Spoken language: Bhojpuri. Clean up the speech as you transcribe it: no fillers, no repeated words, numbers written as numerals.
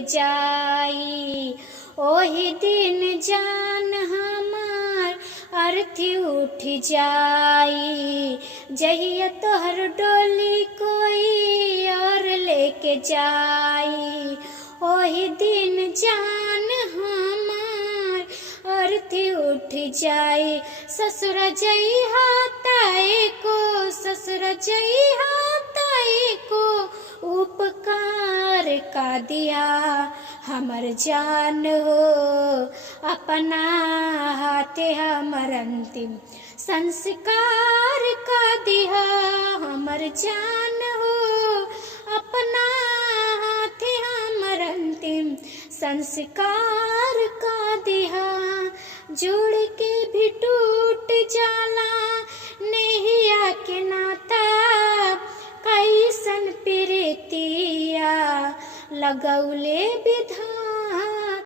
लेके जाई। ओही दिन जान हमार अर्थी उठ जाई। जहिया तोहर डोली कोई और लेके जाई। ओही दिन जान हमार अर्थी उठ जाई। ससुर जइहा ताई को, ससुर जइहा ताई को उपकार का दिया हमर जान हो। अपना हाथे हमर अंतिम संस्कार का दिया हमर जान हो। अपना हाथे हमर अंतिम संस्कार का दिया। जोड़ के भी टूट जाला नेहिया के नाता, कैसन प्रीतिया लगौले विधाता।